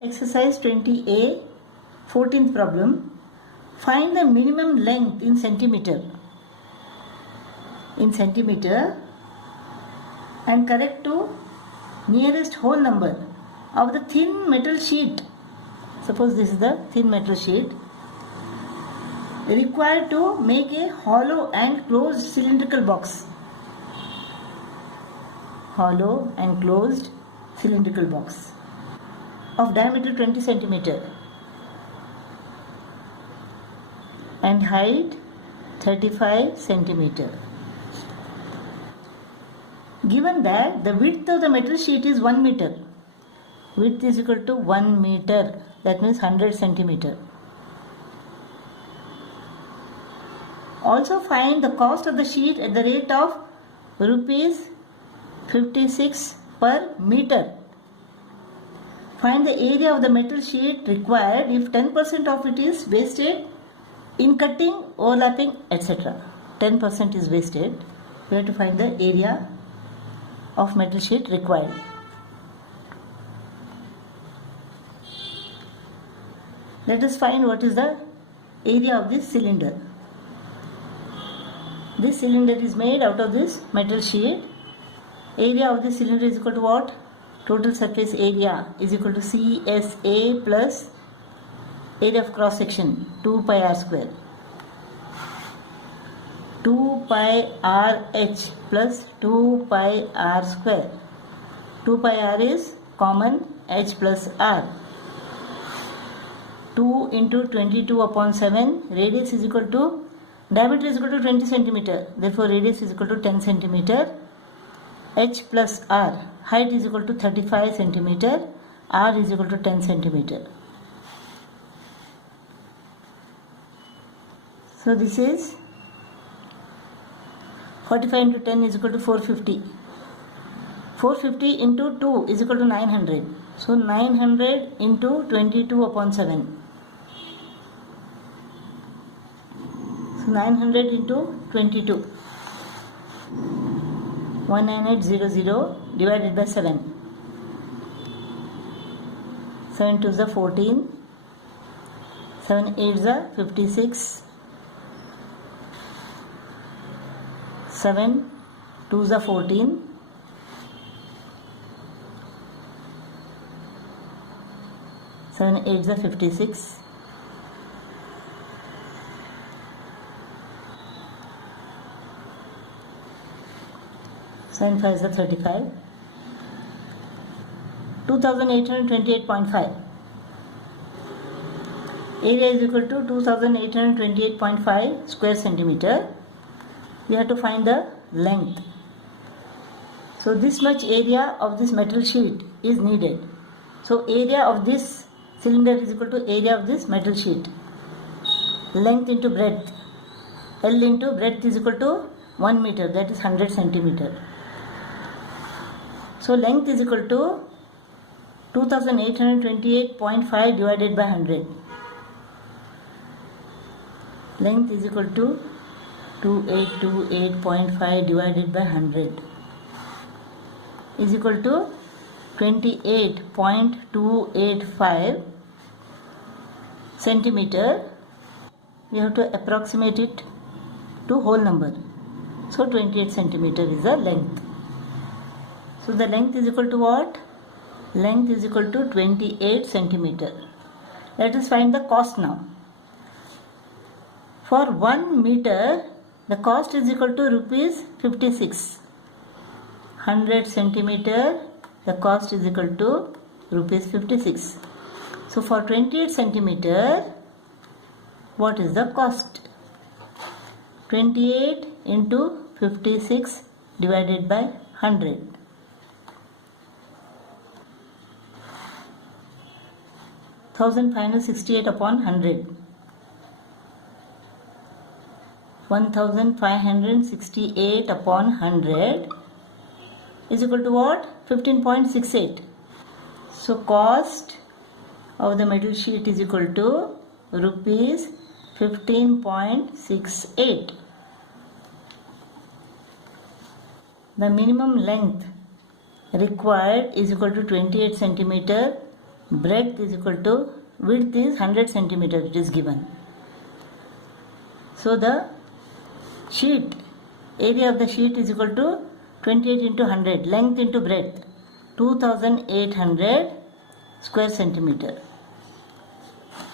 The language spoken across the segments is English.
Exercise 20A, 14th problem. Find the minimum length in centimeter. And correct to nearest whole number of the thin metal sheet. Suppose this is the thin metal sheet required to make a hollow and closed cylindrical box. Hollow and closed cylindrical box of diameter 20 centimeter and height 35 centimeter. Given that the width of the metal sheet is 1 meter, width is equal to 1 meter, that means 100 centimeter. Also find the cost of the sheet at the rate of rupees 56 per meter. Find the area of the metal sheet required if 10% of it is wasted in cutting, overlapping, etc. 10% is wasted. We have to find the area of metal sheet required. Let us find what is the area of this cylinder. This cylinder is made out of this metal sheet. Area of this cylinder is equal to what? Total surface area is equal to CSA plus area of cross section 2 pi r square. 2 pi RH plus 2 pi r square. 2 pi r is common, h plus r. 2 into 22 upon 7, radius is equal to, diameter is equal to 20 centimeter, therefore radius is equal to 10 centimeter. H plus r, height is equal to 35 centimeter, r is equal to 10 centimeter. So this is 45 into 10 is equal to 450. 450 into 2 is equal to 900. So 900 into 22 upon 7. So 900 into 22. 19800 divided by 7. 7 2s are 14. 7 8s are 56. 7 2s are 14. 7 8s are 56. Sin 5 is 35. 2828.5. Area is equal to 2828.5 square centimeter. We have to find the length. So this much area of this metal sheet is needed. So area of this cylinder is equal to area of this metal sheet. Length into breadth. L into breadth is equal to 1 meter, that is 100 centimeter. So length is equal to 2828.5 divided by 100. Length is equal to 2828.5 divided by 100 is equal to 28.285 centimeter. We have to approximate it to whole number. So 28 centimeter is the length. So the length is equal to what? Length is equal to 28 centimeter. Let us find the cost now. For 1 meter, the cost is equal to rupees 56. 100 centimeter, the cost is equal to rupees 56. So for 28 centimeter, what is the cost? 28 into 56 divided by 100. 1568 upon 100. 1568 upon 100 is equal to what? 15.68. So cost of the metal sheet is equal to rupees 15.68. The minimum length required is equal to 28 centimeter breadth is equal to width is 100 centimeter, it is given. So the sheet, area of the sheet is equal to 28 into 100, length into breadth 2800 square centimeter.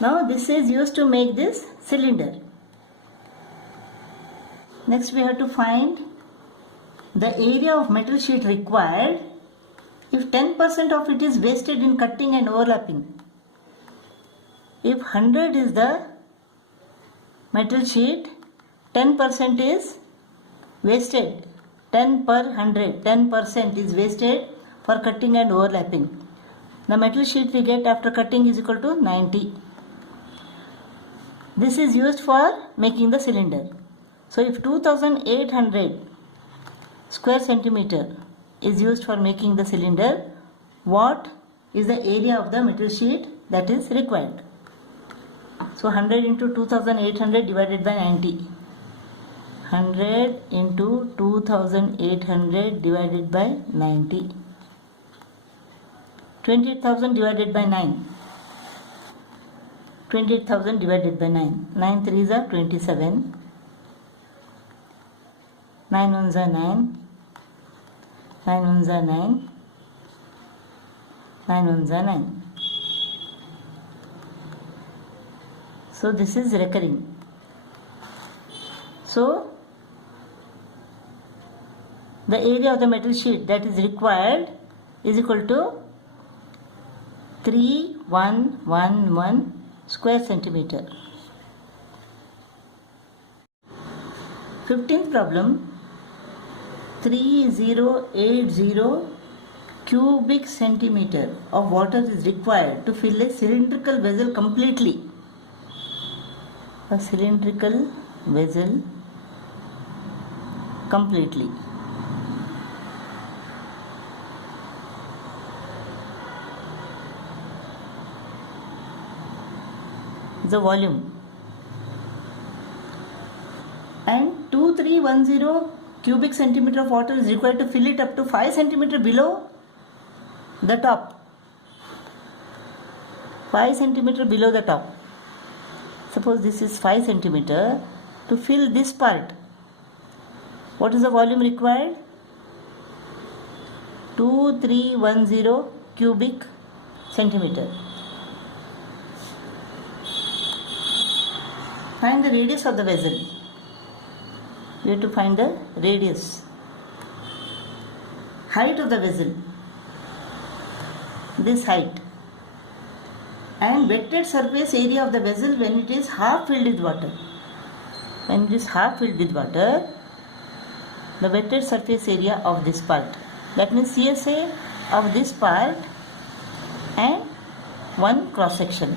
Now this is used to make this cylinder. Next we have to find the area of metal sheet required if 10% of it is wasted in cutting and overlapping. If 100 is the metal sheet, 10% is wasted. 10 per 100, 10% is wasted for cutting and overlapping. The metal sheet we get after cutting is equal to 90. This is used for making the cylinder. So if 2800 square centimeter is used for making the cylinder, what is the area of the metal sheet that is required? So 100 into 2800 divided by 90. 100 into 2800 divided by 90. 28,000 divided by 9. 28,000 divided by 9. 9 3s are 27. 9 1s are 9. 9 1s are 9. 9 1s are 9. So this is recurring. So the area of the metal sheet that is required is equal to 3111 square centimeter. 15th problem. 3080 cubic centimeter of water is required to fill a cylindrical vessel completely. A cylindrical vessel completely. The volume, and 2310 cubic centimeter of water is required to fill it up to 5 centimeter below the top. 5 centimeter below the top. Suppose this is 5 centimeter. To fill this part, what is the volume required? 2310 cubic centimeter. Find the radius of the vessel. We have to find the radius. Height of the vessel. This height. And wetted surface area of the vessel when it is half filled with water. When it is half filled with water, the wetted surface area of this part. That means CSA of this part and one cross section.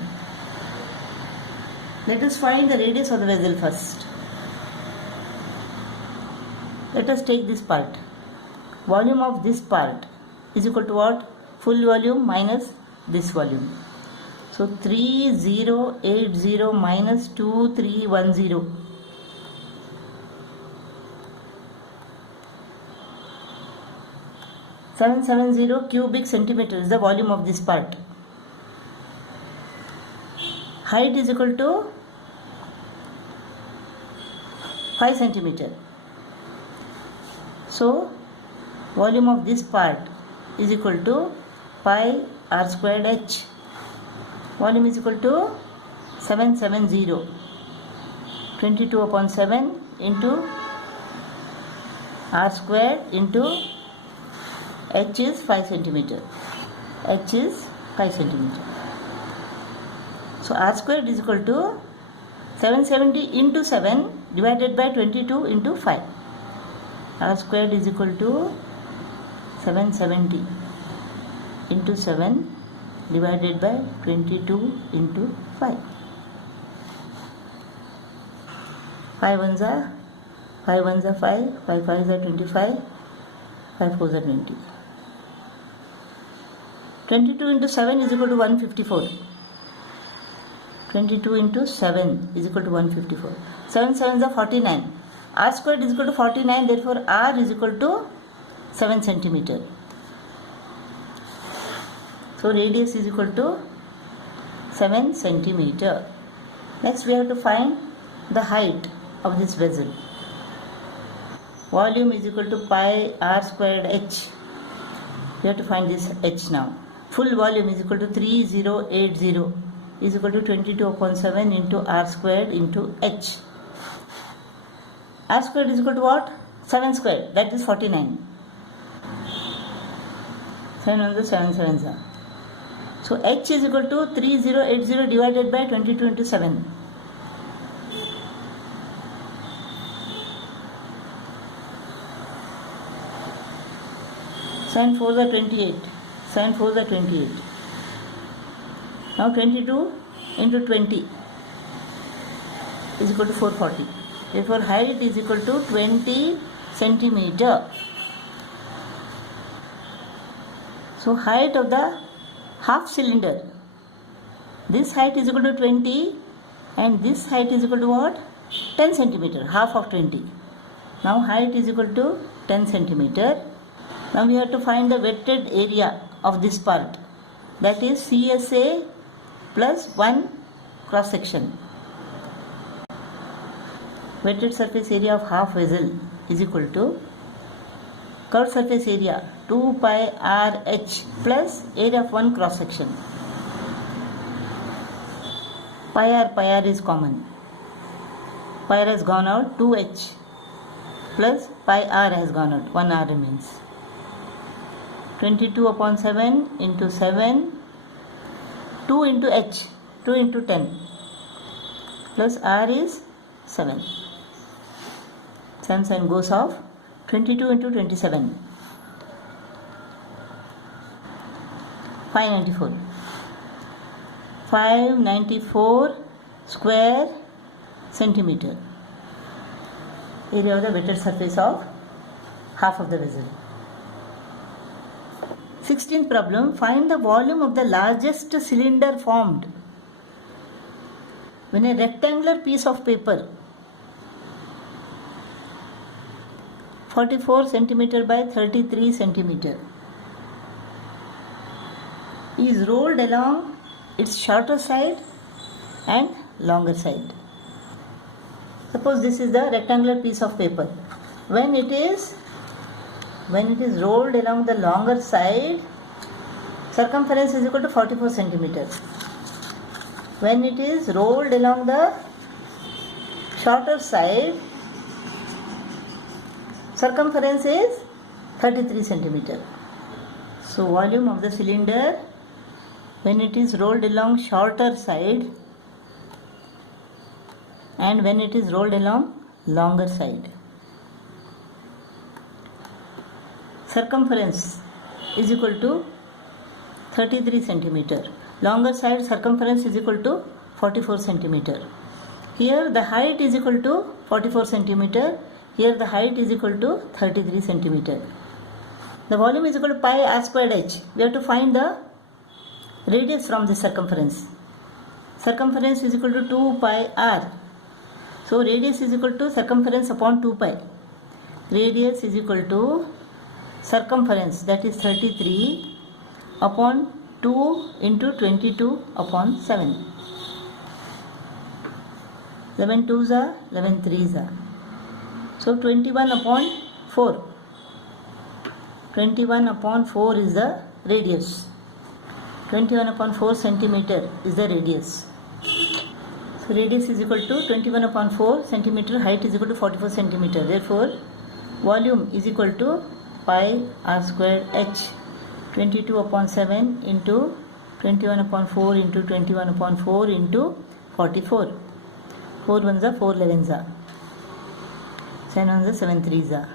Let us find the radius of the vessel first. Let us take this part. Volume of this part is equal to what? Full volume minus this volume. So 3080 minus 2310. 770 cubic centimeter is the volume of this part. Height is equal to 5 centimeter. So volume of this part is equal to pi r squared h. Volume is equal to 770. 22 upon 7 into r squared into h is 5 centimeter. H is 5 centimeter. So r squared is equal to 770 into 7 divided by 22 into 5. R squared is equal to 770 into 7 divided by 22 into 5. 5 ones are 5 ones are 5, 5 5s are 25, 5 4s are 20. 22 into 7 is equal to 154. 22 into 7 is equal to 154. 7 7s are 49. R squared is equal to 49, therefore R is equal to 7 centimeter. So radius is equal to 7 centimeter. Next we have to find the height of this vessel. Volume is equal to pi r squared h. We have to find this h now. Full volume is equal to 3080 is equal to 22 upon 7 into r squared into h. R squared is equal to what? 7 squared, that is 49. 7 on the 7 sevens are. So h is equal to 3080 divided by 22 into 7. Seven fours are 28. 7 fours are 28. Now 22 into 20 is equal to 440. Therefore height is equal to 20 centimeter. So height of the half cylinder, this height is equal to 20 and this height is equal to what? 10 centimeter, half of 20. Now height is equal to 10 centimeter. Now we have to find the wetted area of this part, that is CSA plus 1 cross section. Wetted surface area of half vessel is equal to curved surface area 2 pi RH plus area of 1 cross section. Pi r is common. Pi r has gone out, 2h plus pi r has gone out, 1 r remains. 22 upon 7 into 7, 2 into h, 2 into 10 plus r is 7. 7 goes off. 22 into 27. 594. 594 square centimeter. Area of the wetted surface of half of the vessel. 16th problem. Find the volume of the largest cylinder formed when a rectangular piece of paper 44 centimeter by 33 centimeter is rolled along its shorter side and longer side. Suppose this is the rectangular piece of paper. When it is rolled along the longer side, circumference is equal to 44 centimeters. When it is rolled along the shorter side, circumference is 33 centimeters. So volume of the cylinder when it is rolled along shorter side and when it is rolled along longer side. Circumference is equal to 33 centimeter. Longer side circumference is equal to 44 centimeter. Here the height is equal to 44 centimeter. Here the height is equal to 33 centimeter. The volume is equal to pi r squared h. We have to find the radius from this circumference. Circumference is equal to 2 pi r. So radius is equal to circumference upon 2 pi. Radius is equal to circumference, that is 33 upon 2 into 22 upon 7. 11 2s are 11 3s are. So 21 upon 4. 21 upon 4 is the radius. 21 upon 4 centimeter is the radius. So radius is equal to 21 upon 4 centimeter, height is equal to 44 centimeter. Therefore, volume is equal to pi r squared h. 22 upon 7 into 21 upon 4 into 21 upon 4 into 44. 4 ones are 4 11s are. 7 ones are 7 3s are.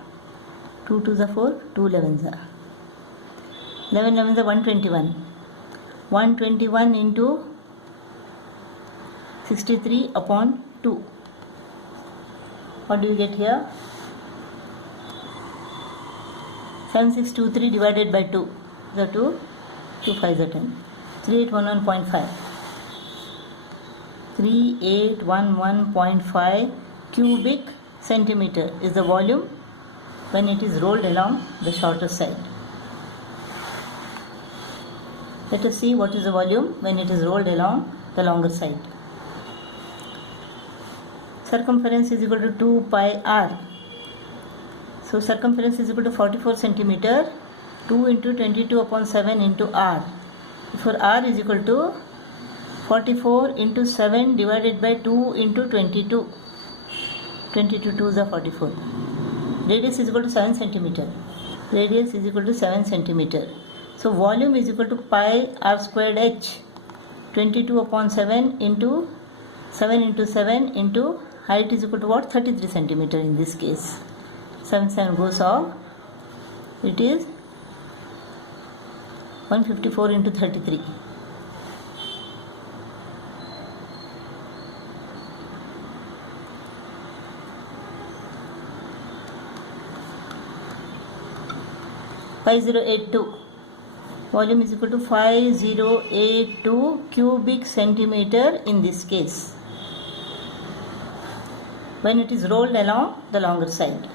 2 2s are 4, 2 11s are. 11 11s are 121. 121 into 63 upon 2. What do you get here? 7623 divided by 2. The 2 5s are 10. 3811.5. 3811.5 cubic centimeter is the volume when it is rolled along the shorter side. Let us see what is the volume when it is rolled along the longer side. Circumference is equal to 2 pi r. So circumference is equal to 44 centimeter. 2 into 22 upon 7 into r. For r is equal to 44 into 7 divided by 2 into 22. 22 2s are 44. Radius is equal to 7 centimeter. Radius is equal to 7 centimeter. So volume is equal to pi r squared h. 22 upon 7 into 7 into 7 into height is equal to what? 33 centimeter in this case. 7 goes off. It is 154 into 33. (5082). Volume is equal to 5082 cubic centimeter in this case when it is rolled along the longer side.